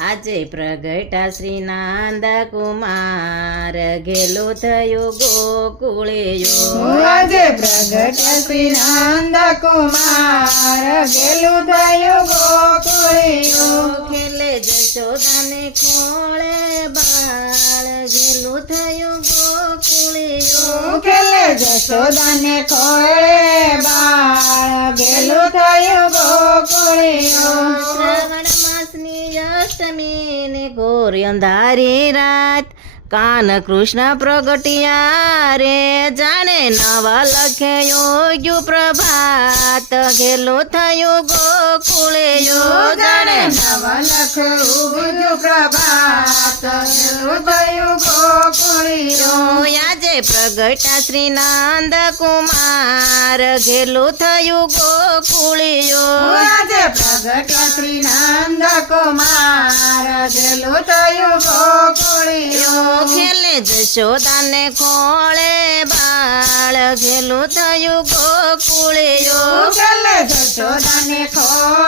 આજે પ્રગટા શ્રી નાંદ કુમાર ગેલો થયો ગોકુળે આજે પ્રગટ શ્રી નંદ કુમાર ગેલું થયો ગોકુળિયું. ખેલે જશોદાને ખોળે બાળ ગેલું થયો ગોકુળિયો. ખેલે જશોદાને ખોળે શ્રાવણ માસની અષ્ટમી ને ઘોર અંધારી રાત. કાન કૃષ્ણ પ્રગટિયા રે જાણે નવા લખે યોગ્ય પ્રભાત. ગેલો થયો ગોકુળે જાણે નવા લખે યોગ્ય પ્રભાત. ગેલો થયો ગોકુળિયું પ્રગટા શ્રી નંદ કુમાર ઘેલું થયું ગોકુળિયો. આજે પ્રગટા શ્રી નંદ કુમાર ઘેલું થયું ગોકુળિયો. ખેલે જશોદાને ખોળે બાળ ઘેલું થયું ગોકુળિયો. ખેલે જશોદાને ખોળે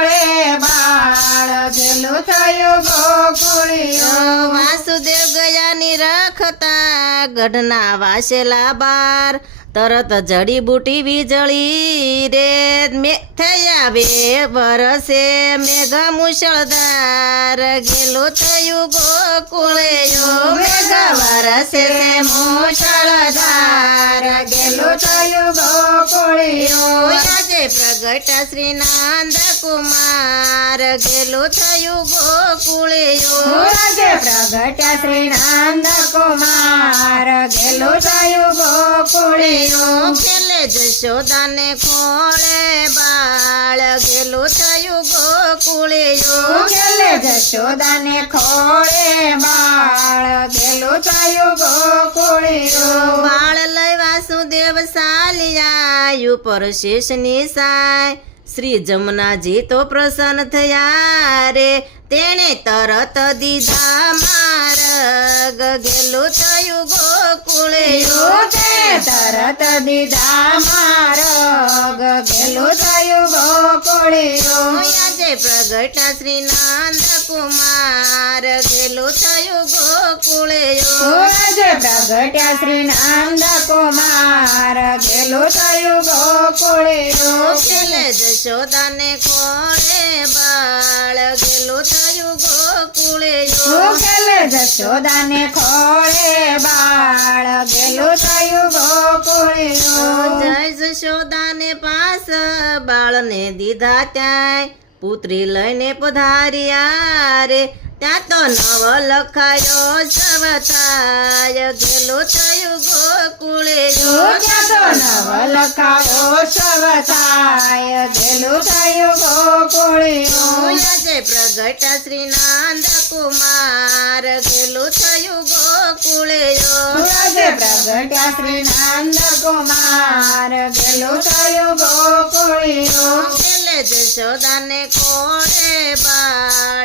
વાસુદેવ ગયાની રાખતા ગઢના વાસેલા બાર. તરત જડીબુટી વીજળી રે મે થયા બે વરસે. મેઘ મુશળધાર ગેલો થયું ગોકુળિયો. મેઘ વરસે મુશળધાર ગેલું થયું ગોકુળિયું. આજે પ્રગટ શ્રી નંદ કુમાર ગેલું થયું ગોકુળિયો. આજે પ્રગટ શ્રી નંદ કુમાર ગેલું થયું ગોકુળિયું. ખેલે જશોદાને ખોળે બાળ ગેલું થયું ગોકુળિયો. ગેલે જશોદાને ખોળે બાળ ગેલું થયું ગોકુળિયું. બાળ લઈ વાસુદેવ સાલિયા ઉપર શેષની સાય. શ્રી જમનાજી તો પ્રસન્ન થયા રે. તેણે તરત દીધા માર ગેલું થયું ગોકુળ તરત દીધા માર ગેલું થયું ગોકુળિયું આજે પ્રગટ શ્રી નંદ કુમાર ગેલું થયું ગોકુળિયો. આજે પ્રગટ્યા શ્રી નંદ કુમાર ગેલું થયું ગોકુળિયું. ખેલે જશોદાને કોણે બાળ? ગેલું થયું ગોકુળિયો. ગેલે જશોદાને ખોળે બાળ? ગેલું થયું ગોકુળિયું. જય જશોદાને પાસ. બાળને દીધા ત્યાંય. પુત્રી લઈને પધાર્યા રે. ત્યાં તો નવ લખાયો સવતાય ગેલો થયું ગોકુળિયો લખાયો સવતાય ગેલું થયું ગોકુળિયું આજે પ્રગટ શ્રી નંદ કુમાર ગેલું થયું ગોકુળિયો આજે પ્રગટ્યા શ્રી નંદ કુમાર ગેલું થયું ગોકુળિયું જશોદાને ખોળે બાળ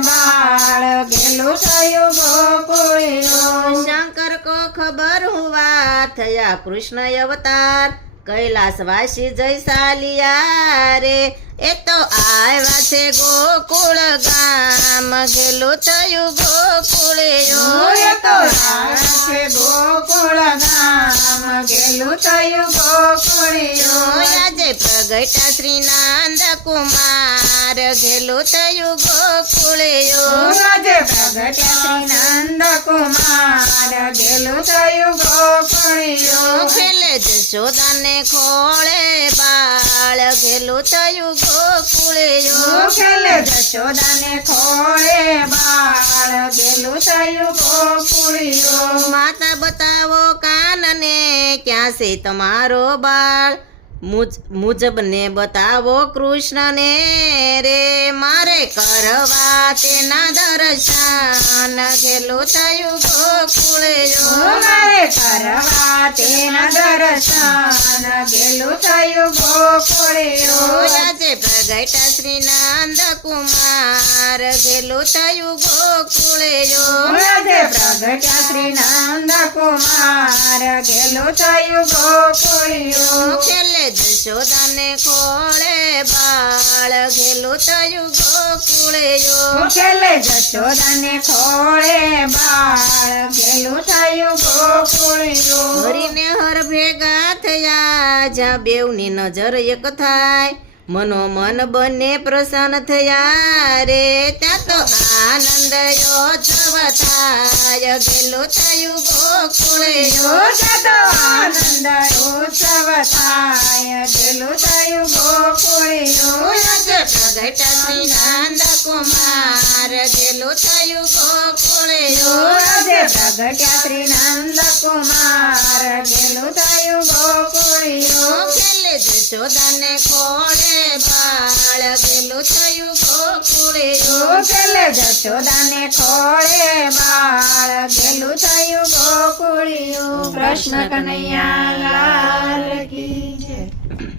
બાળ ગેલું થયું ગોકુળિયું શંકર કો ખબર હુવા થયા કૃષ્ણ અવતાર કૈલાસવાસી જૈસાલિયા રે એ તો આવ્યા છે ગોકુળ ગામ ગેલું થયું ગોકુળિયો એ તો રાણા છે ગોકુળ ગામ ગેલું થયું ગોકુળિયું પ્રગટા શ્રી નંદ કુમાર ગેલું થયું ગોકુળિયો આજે પ્રગટા શ્રી નંદ કુમાર ગેલું થયું ગોકુળિયું ખેલે જશોદાને ખોળે બાળ ગેલું થયું ગોકુળિયો ખેલે જશોદાને ખોળે બાળ ગેલું થયું ગોકુળિયું. માતા બતાવો કાનને, ક્યાં છે તમારો બાળ? મુજબને બતાવો કૃષ્ણને રે મારે કરવા તેના દર્શન. ગેલું થયું ગોકુળે કરવા તેના દર્શન ગેલું થયું ગોકુળિયો આજે પ્રગટા શ્રી નંદ કુમાર ગેલું થયું ગોકુળ્યો આજે શ્રી નંદ કુમાર ગેલું થયું ગોકુળ્યો છેલ્લે જશોદાને ખોળે બાળ ગેલું થયું ગોકુળ્યો છેલ્લે જશોદાને ખોળે બાળ ગેલું થયું ગોકુળિયો હરીને હર ભેગા થયા જ્યાં બેવની નજર એક થાય. મનોમન બંને પ્રસન્ન થયા રે ત્યાં તો આનંદ યોત્સવ થાય. ગેલું થયું ગોકુળ યોજાતો આનંદ થાય. ગેલું થયું ગોકુળ પ્રગટ નંદ કુમાર ગેલું થયું ગોકુળે પ્રગટ્યા શ્રી નંદ કુમાર ગેલું થયું ગોકુળિયો છેલ્લે જશોદાને ખોળે બાળ ગેલું થયું ગોકુળે છેલ્લે જશોદાને ખોળે બાળ ગેલું થયું ગોકુળિયું કૃષ્ણ કનૈયા લાલ કી